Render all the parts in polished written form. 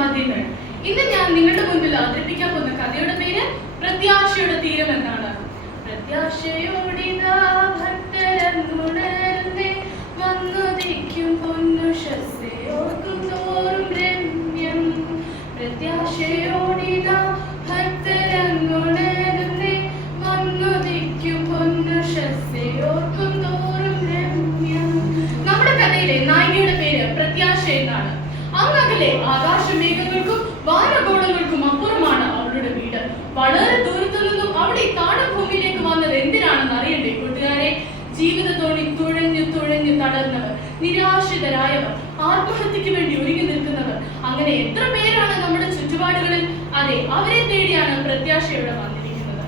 അഭിവാദ്യങ്ങൾ. ഇന്ന് ഞാൻ നിങ്ങളുടെ മുൻപിൽ അവതരിപ്പിക്കാൻ പോകുന്ന കഥയുടെ പേര് പ്രത്യാശയുടെ തീരം എന്നാണ്. പ്രത്യാശയോടിതാ ഭക്തരങ്ങുണർന്നേ വന്നുദിക്കും പൊന്നുഷസ്സേ ഓർക്കുന്തോറും രമ്യം. പ്രത്യാശയോടിതാ ഭക്തരങ്ങുണർന്നേ വന്നുദിക്കും പൊന്നുഷസ്സേ ഓർക്കുന്തോറും രമ്യം. നമ്മുടെ കഥയിലെ നായികയുടെ പേര് പ്രത്യാശ എന്നാണ്. അങ്ങകലെ ആകാശമേഘങ്ങൾക്കും വാനഗോളങ്ങൾക്കും അപ്പുറമാണ് അവളുടെ വീട്. വളരെ ദൂരത്തു നിന്നും അവിടെ താണഭൂമിയിലേക്ക് വന്നത് എന്തിനാണെന്ന് അറിയണ്ടേ കൂട്ടുകാരെ? ജീവിതത്തോണി തുഴഞ്ഞു തുഴഞ്ഞു തളർന്നവർ, നിരാശിതരായവർ, ആത്മഹത്യക്ക് വേണ്ടി ഒരുങ്ങി നിൽക്കുന്നവർ, അങ്ങനെ എത്ര പേരാണ് നമ്മുടെ ചുറ്റുപാടുകളിൽ. അതെ, അവരെ തേടിയാണ് പ്രത്യാശയോടെ വന്നിരിക്കുന്നത്.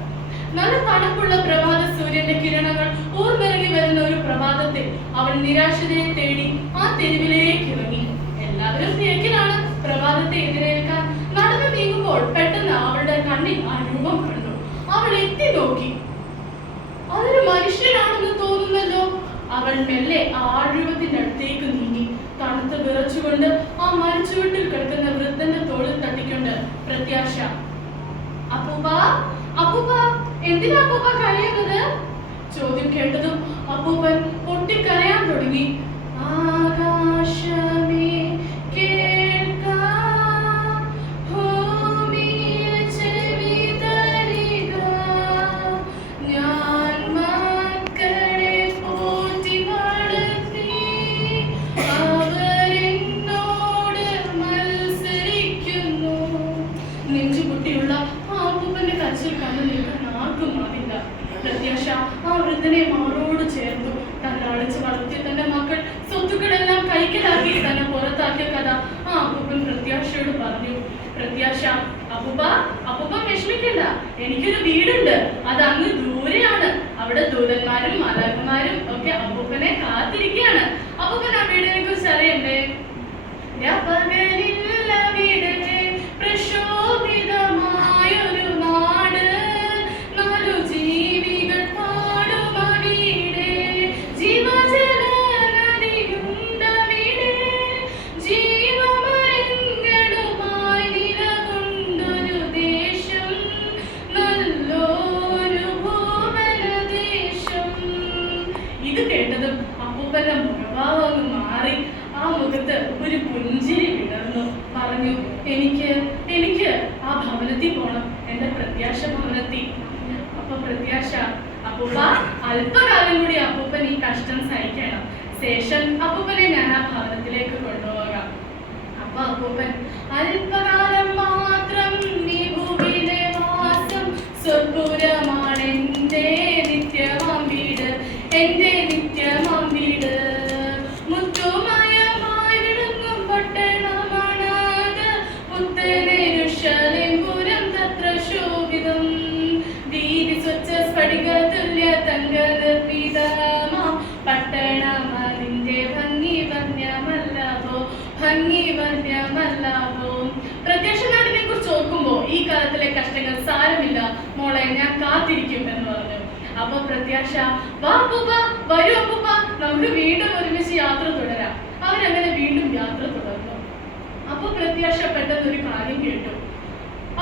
നല്ല തണുപ്പുള്ള പ്രഭാത സൂര്യന്റെ കിരണങ്ങൾ ഊർന്നിറങ്ങി വരുന്ന ഒരു പ്രഭാതത്തിൽ അവൾ നിരാശതയെ തേടി ആ തെരുവിലേക്ക് ഇറങ്ങി. എല്ലാവരും തിരക്കിലാണ് പ്രഭാതത്തെ എതിരേൽക്കാൻ. നടന്നു നീങ്ങുമ്പോൾ പെട്ടെന്ന് അവളുടെ കണ്ണിൽ ആ രൂപം കണ്ടു. അവൾ എത്തി നോക്കി. അതൊരു മനുഷ്യനാണെന്ന് തോന്നുന്നല്ലോ. അവൾ മെല്ലെ ആ രൂപത്തിന്റെ അടുത്തേക്ക് നീങ്ങി. തണുത്ത് വിറച്ചുകൊണ്ട് ആ മരച്ചുവട്ടിൽ കിടക്കുന്ന വൃദ്ധന്റെ തോളിൽ തട്ടിക്കൊണ്ട് പ്രത്യാശ, അപ്പൂപ്പ അപ്പൂപ്പ, എന്തിനാ അപ്പൂപ്പ കരയുന്നത്? ചോദ്യം കേട്ടതും അപ്പൂപ്പൻ പൊട്ടിക്കരയാൻ തുടങ്ങി. ആകാശമേ കേൾക്കാം, ഭൂമിയിൽ ചെവി തരിക, ഞാൻ മക്കളെ പോറ്റി വളർത്തി, അവരെന്നോട് മത്സരിക്കുന്നു. നെഞ്ചുപൊട്ടിയുള്ള ആ അപ്പൂപ്പന്റെ കച്ചിൽ കണ്ടു നിൽക്കാൻ ആർക്കും ആവില്ല. പ്രത്യാശ ആ വൃദ്ധനെ മാറോട് ചേർത്തു. തന്നെ അടിച്ച് വളർത്തിയ തന്റെ മക്കൾ സ്വത്തുക്കളെല്ലാം കൈക്കലാക്കി തന്നെ പുറത്താക്കിയ കഥ ആ അപ്പൂപ്പൻ പ്രത്യാശയോട് പറഞ്ഞു. പ്രത്യാശ, അപ്പൂപ്പ അപ്പൂപ്പ വിഷമിക്കണ്ട, എനിക്കൊരു വീടുണ്ട്. അത് അങ്ങ് ദൂരെയാണ്. അവിടെ ദൂതന്മാരും മാലാഖമാരും ഒക്കെ അപ്പൂപ്പനെ കാത്തിരിക്കുകയാണ്. അപ്പൂപ്പൻ ആ വീടിനെ കുറിച്ച് അറിയണ്ടേ? പ്രശോഭിതമായൊരു നാട്, നാലു ജീവികൾ പാടും അവിടെ, ജീവജല നദിയുണ്ടവിടെ, ജീവമരങ്ങളുമായി നിലകൊണ്ടൊരു ദേശം, നല്ലൊരു ഭൂവനദേശം. ഇത് കേട്ടതും അപ്പൂപ്പന്റെ മുഖഭാവം മാറി. ആ മുഖത്ത് ഒരു പുഞ്ചിരി വിടർന്നു. പറഞ്ഞു, എനിക്ക് ആ ഭവനത്തിൽ പോണം, എന്റെ പ്രത്യാശ ഭവനത്തിൽ. അപ്പൊ പ്രത്യാശ, അപ്പൂപ്പ അല്പകാലം കൂടി അപ്പൂപ്പൻ ഈ കഷ്ടം സഹിക്കണം. ശേഷം അപ്പൂപ്പനെ ഞാൻ ആ ഭവനത്തിലേക്ക് കൊണ്ടുപോകാം. അപ്പൊ അപ്പൂപ്പൻ, അല്പകാലം മാത്രം ഈ ഭൂമിയിലെ വാസം, സ്വർഗപുരമാണ് എന്റെ നിത്യമാം വീട്, എന്റെ നിത്യമാം വീട്. മുത്തുമയമായി വിളങ്ങും പട്ടണമാണത്, പുത്തനെരുശലേംപുരം തത്ര ശോഭിതം, വീതി സ്വച്ഛ സ്ഫടിക തുല്യ തങ്ക നിർമ്മിതമാം പട്ടണം, അതിന്റെ ഭംഗി വന്യമല്ലവോ, ഭംഗി വന്യമല്ലവോ. പ്രത്യാശ നാടിനെ കുറിച്ച് ഓർക്കുമ്പോ ഈ കാലത്തിലെ കഷ്ടങ്ങൾ സാരമില്ല മോളെ, ഞാൻ കാത്തിരിക്കും എന്ന് പറഞ്ഞു. അപ്പൊ പ്രത്യാശ, വാ അപ്പൂപ്പ, വരൂ അപ്പൂപ്പ, നമുക്ക് വീണ്ടും ഒരുമിച്ച് യാത്ര തുടരാം. അവരങ്ങനെ വീണ്ടും യാത്ര തുടർന്നു. അപ്പൊ പ്രത്യാശ പെട്ടെന്ന് ഒരു കാര്യം കേട്ടു.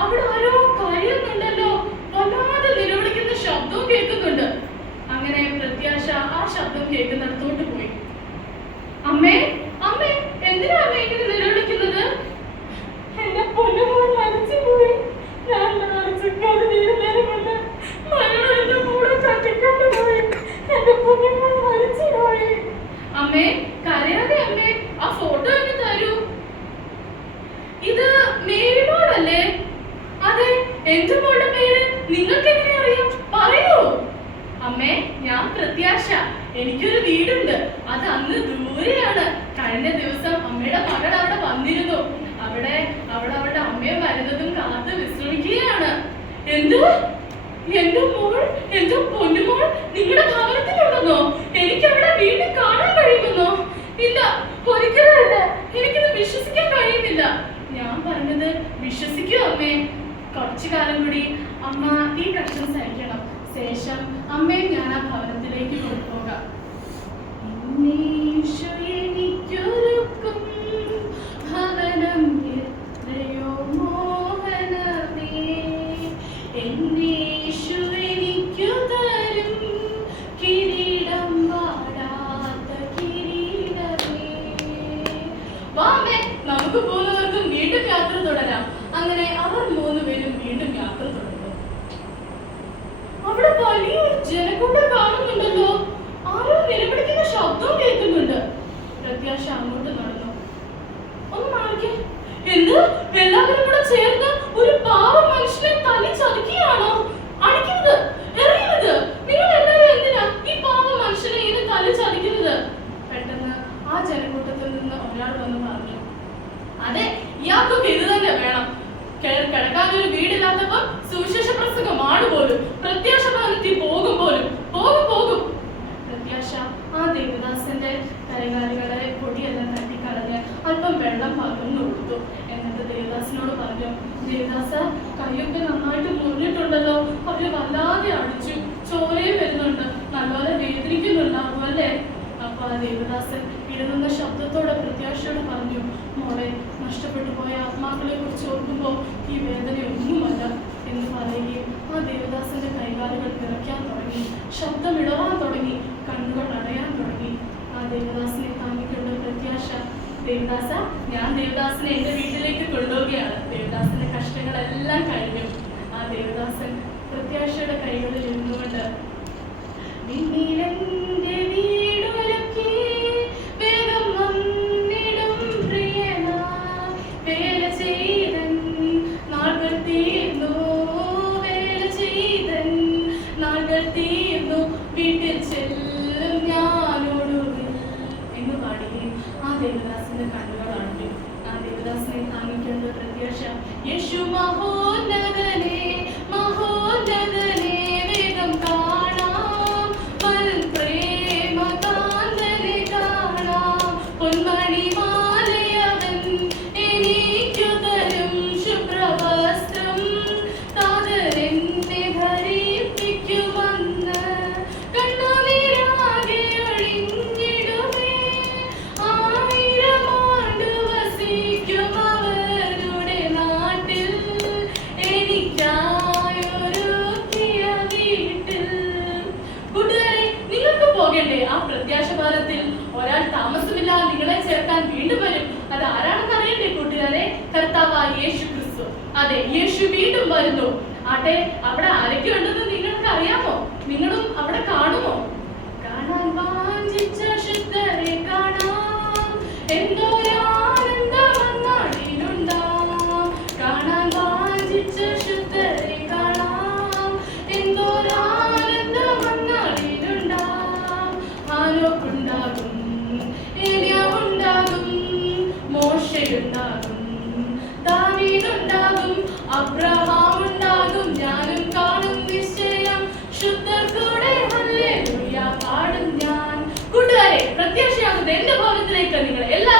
അവിടെ ആരോ കരയുന്നുണ്ടല്ലോ, വല്ലാതെ നിലവിളിക്കുന്ന ശബ്ദവും കേൾക്കുന്നുണ്ട്. അങ്ങനെ പ്രത്യാശ ആ ശബ്ദം കേൾക്കുന്നിടത്തോട്ട് പോയി. അമ്മേ അമ്മേ, എന്തിനാ അമ്മ ഇങ്ങനെ നിലവിളിക്കുന്നത്? എന്റെ പൊന്നുമോൻ മരിച്ചുപോയി. ഞാൻ മരിച്ചിക്കാതെ നേരം കൊണ്ട് മകളുടെ കൂടെ തട്ടിക്കൊണ്ടുപോയി. എന്റെ പൊന്നുമോൻ മരിച്ചുപോയി. അമ്മേ, കരയാതെ അമ്മേ, ആ ഫോട്ടോ ഒന്ന് തരൂ. ഇത് മേരി മോളല്ലേ? അതെ, എന്റെ മോളുടെ പേര് നിങ്ങൾക്ക് എങ്ങനെ അറിയാം? പറയൂ. അമ്മേ, ഞാൻ പ്രത്യാശ. എനിക്കൊരു വീടുണ്ട്. അത് അങ്ങ് ദൂരെയാണ്. കഴിഞ്ഞ ദിവസം അമ്മയുടെ മകൾ അവിടെ വന്നിരുന്നു. അവിടെ അവളുടെ അമ്മയെ വരുന്നതും കാത്ത് വിശ്രമിക്കുകയാണ്. എന്ത്? എന്റെ മോൾ, എന്റെ പൊന്നുമോൾ നിങ്ങളുടെ ഭവനത്തിലുണ്ടെന്നോ? എനിക്ക് അവിടെ വീണ്ടും കാണാൻ കഴിയുമെന്നോ? ഇല്ല, ഒരിക്കലല്ല. എനിക്കിത് വിശ്വസിക്കാൻ കഴിയുന്നില്ല. ഞാൻ പറഞ്ഞത് വിശ്വസിക്കൂ അമ്മേ. കുറച്ചു കാലം കൂടി അമ്മ ഈ കഷ്ടം സഹിക്കണം. ശേഷം അമ്മയെ ഞാൻ ആ ഭവനത്തിലേക്ക് കൊണ്ടുപോകാം. എനിക്കൊരുക്കും ഭവനം എത്രയോ പോകുന്നവർക്കും വീണ്ടും യാത്ര തുടരാം. അങ്ങനെ അവർ 3 പേരും വീണ്ടും യാത്ര തുടർന്നു. അവിടെ വലിയൊരു ജനക്കൂട്ടം കാണുന്നുണ്ടല്ലോ. ആരോ നിലവിളിക്കുന്ന ശബ്ദം കേൾക്കുന്നുണ്ട്. പ്രത്യാശ അങ്ങോട്ട് നടന്നു. ഒന്ന് മാറിക്കേ. എന്ത്? എല്ലാവരും കൂടെ ചേർന്ന് ഒരു പാവം മനുഷ്യനെ തല്ലി ചതിക്കുകയാണോ? അടിക്കുന്നത്, എറിയുന്നത്. നിങ്ങൾ എല്ലാവരും എന്തിനാ ഈ പാവം മനുഷ്യനെ ഇങ്ങനെ തല്ലി ചതിക്കുന്നത്? പെട്ടെന്ന് ആ ജനക്കൂട്ടത്തിൽ നിന്ന് ഒരാൾ വന്ന് പറഞ്ഞു, അതെ, ഇയാൾക്കൊക്കെ ഇത് തന്നെ വേണം. കിടക്കാനൊരു വീടില്ലാത്തപ്പോൾ സുവിശേഷ പ്രസംഗം ആടുപോലും, പ്രത്യാശ ഭവനത്തിൽ പോകും പോലും. പോകും. പ്രത്യാശ ആ ദേവദാസന്റെ കൈകാലുകളെ പൊടിയെല്ലാം തട്ടിക്കളഞ്ഞ് അല്പം വെള്ളം പകർന്നു കൊടുത്തു. എന്നിട്ട് ദേവദാസനോട് പറഞ്ഞു, ദേവദാസ, കൈയൊക്കെ നന്നായിട്ട് മുറിഞ്ഞിട്ടുണ്ടല്ലോ. അവര് വല്ലാതെ അടിച്ചു, ചോരയും വരുന്നുണ്ട്, നല്ലപോലെ വേദനിക്കുന്നുണ്ടാകും അല്ലേ? അപ്പൊ ആ ദേവദാസൻ ഇടുന്ന ശബ്ദത്തോടെ പ്രത്യാശയോട് പറഞ്ഞു, മോളെ, നഷ്ടപ്പെട്ടു പോയ ആത്മാക്കളെ കുറിച്ച് ഓർക്കുമ്പോൾ ഈ വേദന ഒന്നുമല്ല എന്ന് പറയുകയും ആ ദേവദാസന്റെ കൈകാലുകൾ വിറയ്ക്കാൻ തുടങ്ങി, ശബ്ദം ഇടറാൻ തുടങ്ങി, കണ്ണുകൾ അടയാൻ തുടങ്ങി. ആ ദേവദാസനെ താങ്ങിക്കൊണ്ട് പ്രത്യാശ, ദേവദാസ, ഞാൻ ദേവദാസനെ എന്റെ വീട്ടിലേക്ക് കൊണ്ടുപോവുകയാണ്. ദേവദാസന്റെ കഷ്ടങ്ങളെല്ലാം കഴിഞ്ഞു. ആ ദേവദാസൻ പ്രത്യാശയുടെ കൈകളിൽ ഇരുന്നുകൊണ്ട്, നിന്നിലെന്റെ വീടുലൊക്കെ വേഗം വന്നിടും പ്രിയനാ, വേല ചെയ്തൻ നാളുകൾ തീർന്നു, വേല ചെയ്തൻ നാളുകൾ തീർന്നു, വീട്ടിൽ ചെല്ലും ഞാനോടുവിൽ എന്ന് പാടുകയും ആ ദേവദാസന്റെ കണ്ണുകൾ അടഞ്ഞു. ആ ദേവദാസനെ താങ്ങിക്കൊണ്ട് പ്രത്യാശ, യേശു മഹോന്നതനെ, മഹോന്നതനെ, വേഗം കാണാം പ്രേമ കാന്തനെ കാണാം, പൊന്മണി മാലയവൻ എനിക്കു തരും ശുഭ്രവസ്ത്രം, താതരെന്നെ ധരിപ്പിക്കുമെന്ന് കണ്ണുനീരാകെ ഒഴിഞ്ഞിടുമേ, 1000 ആണ്ട് വസിക്കും അവരുടെ നാട്ടിൽ, എനിക്കായൊരുക്കിയ വീട്ടിൽ. കൂട്ടുകാരെ, നിങ്ങൾക്ക് പോകേണ്ടേ ആ പ്രത്യാശ ഭാരത്തിൽ? ഒരാൾ താമസമില്ലാതെ നിങ്ങളെ ചേർക്കാൻ വീണ്ടും വരും. അത് ആരാണെന്ന് അറിയണ്ടേ കൂട്ടുകാരെ? കർത്താവായ യേശു ക്രിസ്തു. അതെ, യേശു വീണ്ടും വരുന്നു. ആട്ടെ, അവിടെ ആരൊക്കെ ഉണ്ടെന്ന് നിങ്ങൾക്ക് അറിയാമോ? നിങ്ങളും അവിടെ കാണുമോ? കാണാൻ വാഞ്ചിച്ച ശുദ്ധരെ കാണാം, എന്തോരാനന്ദമന്നാടിലുണ്ടാം. കാണാൻ വാഞ്ചിച്ച ശുദ്ധരെ കാണാം, എന്തോരാനന്ദമന്നാടിലുണ്ടാം. ഹാനോക്കുണ്ടാകും, ഏലിയാവുണ്ടാകും, മോശയുണ്ടാകും, ദാവീദുണ്ടാകും, അബ്രഹാം ഉണ്ടാകും. ഞാനും കാണും നിശ്ചയം, ശുദ്ധർ കൂടെ ഹല്ലേലൂയ പാടും ഞാൻ. കൂട്ടുകാരെ, പ്രത്യാശയാകുന്ന എന്റെ ഭവനത്തിലേക്ക് നിങ്ങൾ എല്ലാ